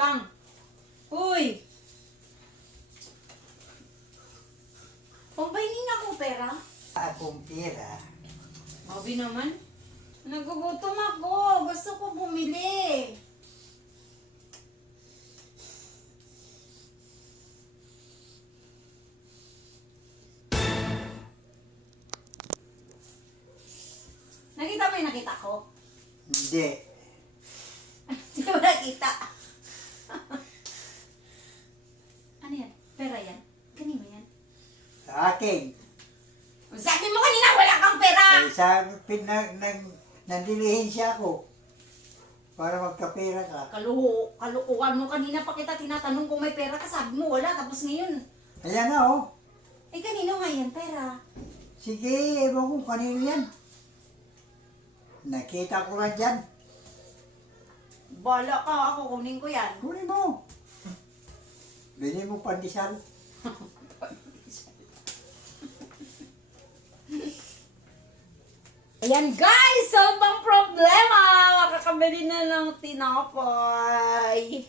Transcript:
Pang! Uy! Pambaynin ako pera. Akong pera. Mabi naman. Nagugutom ako. Gusto ko bumili. Nakita mo yung nakita ko? Hindi. Hindi mo nakita. Ano yan? Pera yan? Kanino yan? Sa akin. Sabi mo kanina wala kang pera! Nandilihin ako. Para magkapera ka. Kalukuhan mo kanina pa kita tinatanong kung may pera ka. Sabi mo wala, tapos ngayon. Ayan na oh. Eh kanino nga yan pera? Sige, ewan ko kanino yan. Nakita ko lang dyan. Bala ka, ako kunin ko yan. Kunin mo. Bili mo pandesal. Ayan guys, so bang problema? Makakabili na ng tinapay.